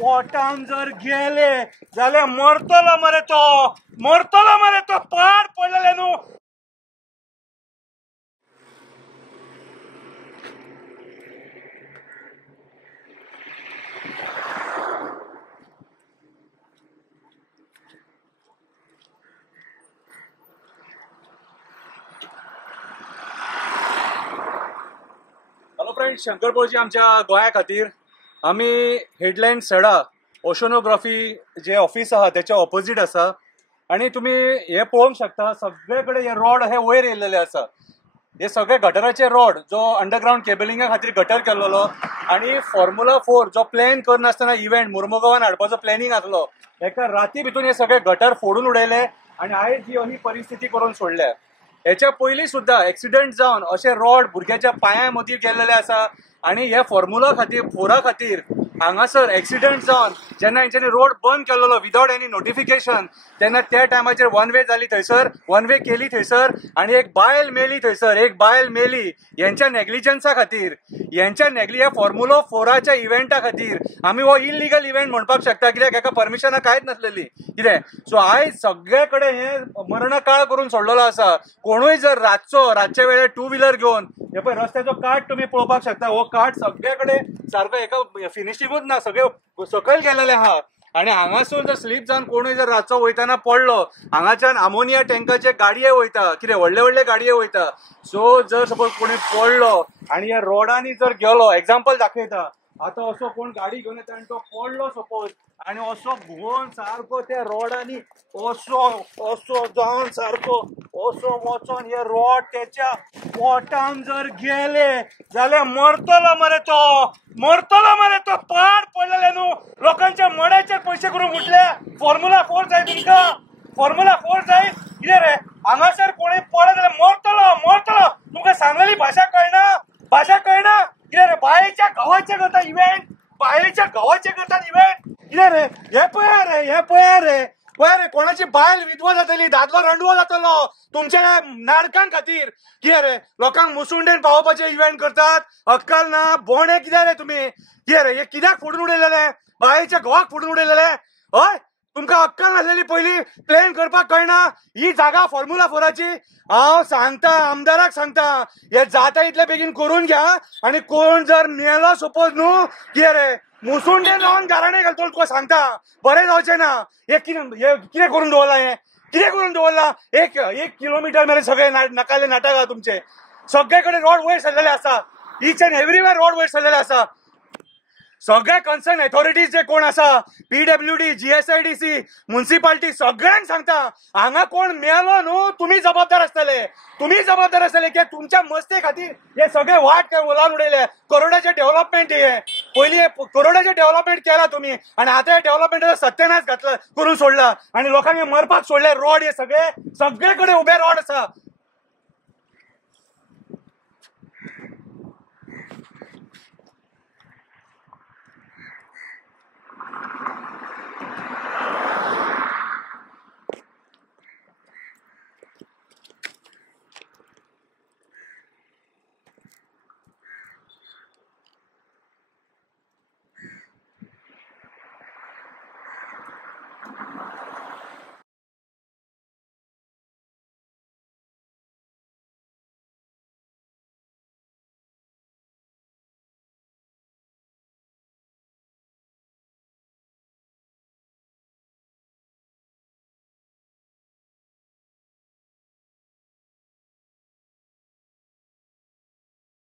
पोटान जर गेले जाल्यार मरतलो मरे तो पाड पडलेले न्हू. हॅलो फ्रेंड्स, शंकर पळजी आमच्या गोंया खातीर आमी हेडलायन सडा ओशनोग्राफी जे ऑफिस आहा त्याच्या ऑपोजिट आसा आणि तुम्ही हे पळोवंक शकता सगळे कडेन हे रॉड हे वयर येयलेले आसा. हे सगळे गटराचे रॉड जो अंडरग्राउंड केबलिंगा खातीर गटर केल्लो आणि फॉर्म्युला 4 जो प्लॅन करनासतना इव्हेंट मुर्मुगांवान हाडपाचो प्लॅनिंग आसलो एका राती भितून हे सगळे गटर फोडून उडयले आणि आयज ही परिस्थिती करून सोडल्या. हेच्या पयलीं सुद्धा एक्सिडेंट जावन अशे रॉड भुरग्याच्या पांया मदीं गेल्लेले आसा आणि हे फॉर्म्युला खातीर 4 खातीर हांगासर एक्सिडेंट जावन जेन्ना हेंच्यांनी रोड बंद केल्लो विदाउट एनी नोटिफिकेशन तेन्ना त्या टायमाचेर वन वे जाली थंयसर, वन वे केली थंयसर आणि एक बायल मेली थंयसर, एक बायल मेली हेंच्या नेग्लिजन्सा खातीर. ह्या फॉर्म्युला 4च्या इव्हेंटा खातीर आमी हो इलिगल इव्हेंट म्हणपाक शकता कित्याक हेका परमिशनां कांयच नासलेली कितें. सो आयज सगळे कडेन हे मरणकाळ करून सोडलेलो आसा. कोणूय जर रातचे वेळेर 2 व्हिलर घेवन हे पळय रस्त्याचो काठ तुम्ही पळोवपाक शकता. हो काठ सगळे कडेन सारको एका फिनिशिंगूच ना, सगळे सकयल गेलेले आहा. आणि हांगासून जर स्लीप जावन कोणूय जर रातचो वयताना पडलो हांगाच्यान आमोनिया टँकाचे गाडये वयता, कितें व्हडले गाडये वयता. सो जर सपोज कोणी पडलो आणि ह्या रोडांनी जर गेलो, एक्झाम्पल दाखयता, आता असो कोण गाडी घेवन येता आनी तो पडलो सपोज आणि असो घुंवोन सारको त्या रोडांनी असो जावन सारको असो वचोन हे रॉड त्याच्या पोटान जर गेले जाल्यार मरतलो मरे तो पाड पडलेले न्हू. लोकांच्या मड्याचेर पैसे करून उठले. फॉर्म्युला 4 जाय तुमकां, फॉर्म्युला 4 जाय कितें रे. हांगासर कोणी पडत जाल्यार मरतलो. तुमकां सांगलेली भाशा कळना कितें रे. बायेच्या गांवाचे करता इव्हेंट, कितें रे. हे पळया रे कोणाची बायल विधवा जातली, दादलो रंडवो जातलो तुमच्या नाटकां खातीर. कितें रे लोकांक मुसुंडेन पावोवपाचे इव्हेंट करतात, अक्कल ना बोणे कितें रे तुम्ही. कितें रे हे कित्याक फोडून उडयलेले, बायेच्या घोवाक फोडून उडयलेले. हय तुमकां अक्कल नासलेली पयलीं प्लॅन करपाक कळना. ही जागा फॉर्म्युला 4ची. हांव सांगता आमदाराक सांगता हे जाता इतले बेगीन करून घ्या. आणि कोण जर मेलो सपोज न्हू कितें रे मुसुंडे लावन गाराणे घालतो तुका सांगता, बरें जावचें ना. हे कितें करून दवरला. 1 किलोमीटर मेरेन सगळे नाकाले नाटक आहा तुमचे. सगळे कडेन रोड वयर सरलेले आसा. ईच अँड एव्हरीवेअर रोड वयर सरलेले आसा. सगळे कन्सर्न अथॉरिटीज जे कोण आसा, PWD, GSIDC, म्युनिसिपालिटी, सगळ्यांक सांगता हांगा कोण मेलो न्हू तुम्ही जबाबदार आसतले की तुमच्या मस्ते खातीर हे सगळे वाट लावन उडयले. करोडाचे डेव्हलपमेंट हे पयलीं करोडाचे डेव्हलपमेंट केला तुम्ही आणि आता हे डेव्हलपमेंटाचो सत्यानाश घातला करून सोडला आणि लोकांक मरपाक सोडले. रोड हे सगळे कडेन उबे रोड आसा.